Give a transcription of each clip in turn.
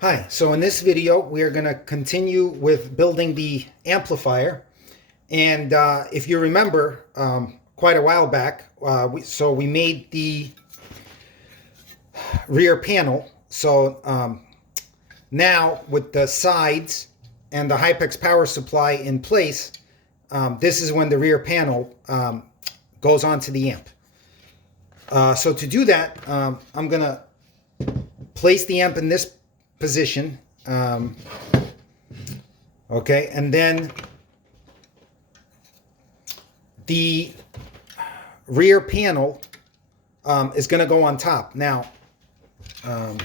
Hi, so in this video we are going to continue with building the amplifier. And if you remember, quite a while back, we made the rear panel. So now with the sides and the Hypex power supply in place, this is when the rear panel goes onto the amp. So to do that, I'm going to place the amp in this position. Okay, and then the rear panel is going to go on top. Now, to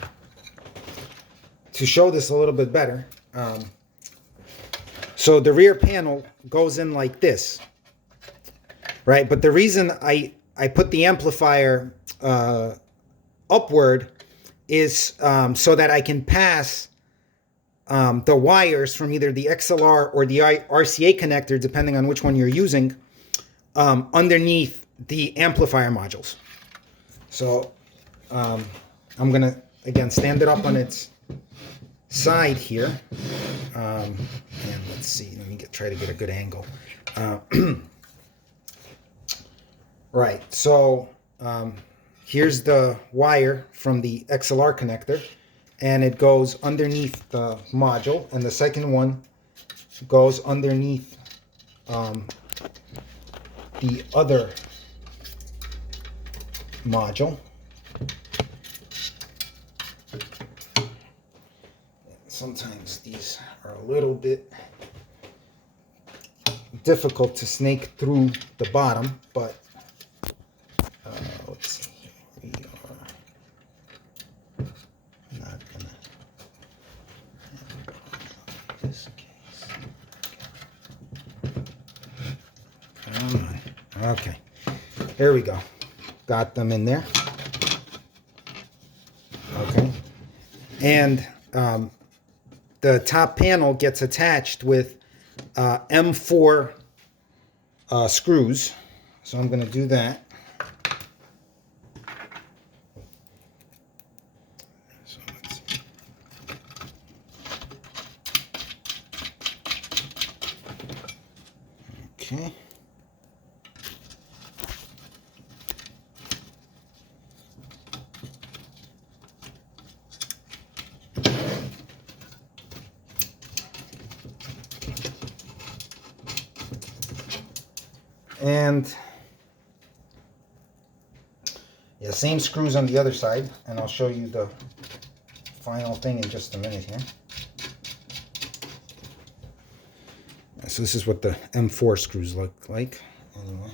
show this a little bit better, so the rear panel goes in like this, right? But the reason I put the amplifier upward is so that I can pass the wires from either the XLR or the RCA connector, depending on which one you're using, underneath the amplifier modules. So I'm going to, again, stand it up on its side here. And let's see, let me try to get a good angle. Right, so here's the wire from the XLR connector, and it goes underneath the module, and the second one goes underneath the other module. Sometimes these are a little bit difficult to snake through the bottom, but let's see. We are not gonna in this case. Come on. Okay, there we go. Got them in there. Okay, and the top panel gets attached with M4 screws. So I'm going to do that. So let's see. Okay. And yeah, same screws on the other side, and I'll show you the final thing in just a minute here. So this is what the M4 screws look like. Anyway.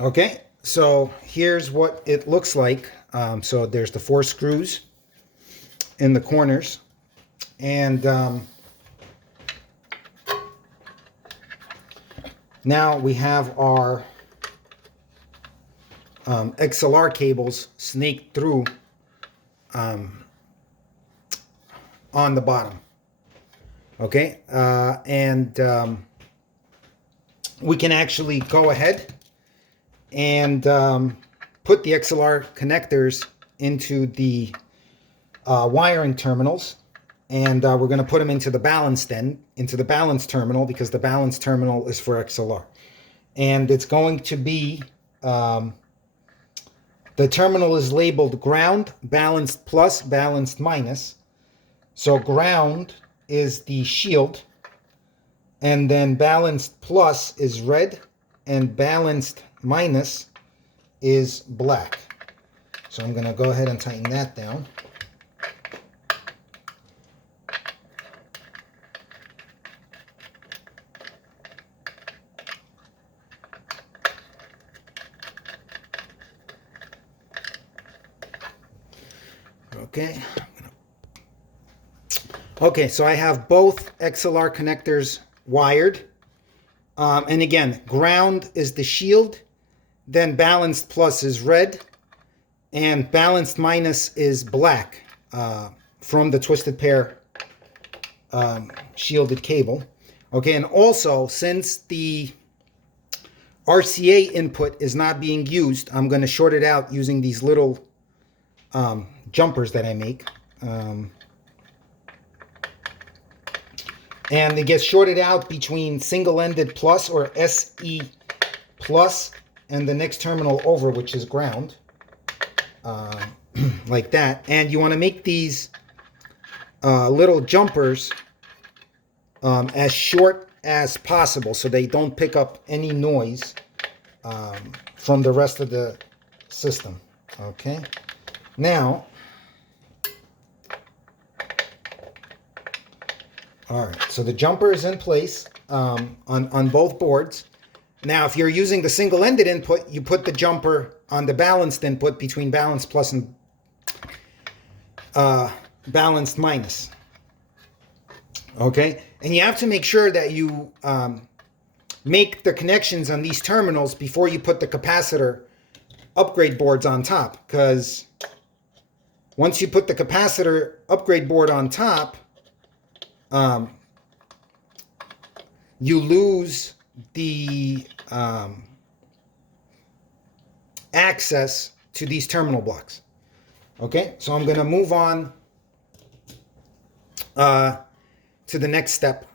Okay, so here's what it looks like. So there's the 4 screws in the corners, and now we have our XLR cables snaked through on the bottom. Okay, and we can actually go ahead and put the XLR connectors into the wiring terminals, and we're going to put them into the balance terminal, because the balance terminal is for XLR, and it's going to be the terminal is labeled ground, balanced plus, balanced minus. So ground is the shield, and then balanced plus is red, and balanced minus is black. So I'm going to go ahead and tighten that down. Okay. Okay, so I have both XLR connectors wired. And again, ground is the shield, then balanced plus is red, and balanced minus is black from the twisted pair shielded cable. Okay, and also since the RCA input is not being used, I'm going to short it out using these little jumpers that I make. And it gets shorted out between single-ended plus or SE plus and the next terminal over, which is ground, like that. And you want to make these little jumpers as short as possible so they don't pick up any noise from the rest of the system. Okay, now, all right, so the jumper is in place on both boards. Now, if you're using the single-ended input, you put the jumper on the balanced input between balanced plus and balanced minus. Okay, and you have to make sure that you make the connections on these terminals before you put the capacitor upgrade boards on top, because once you put the capacitor upgrade board on top, you lose the access to these terminal blocks. Okay, so I'm going to move on to the next step.